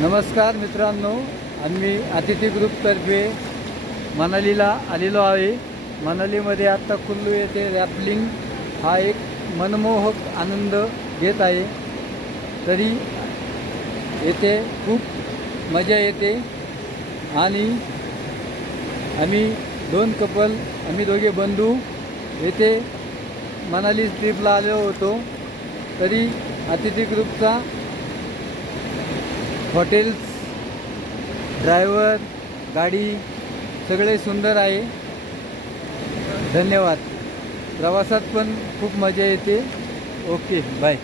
नमस्कार मित्रांनो, आम्ही अतिथी ग्रुपतर्फे मनालीला आलेलो आहे। मनालीमध्ये आत्ता कुल्लू येथे रॅपलिंग हा एक मनमोहक आनंद घेत आहे। तरी येथे खूप मजा येते आणि आम्ही दोघे बंधू येथे मनाली ट्रिपला आलो होतो। तरी अतिथी ग्रुपचा हॉटेल्स, ड्रायव्हर, गाडी सगळे सुंदर आहे। धन्यवाद। प्रवासात पण खूप मजा येते। Okay, bye.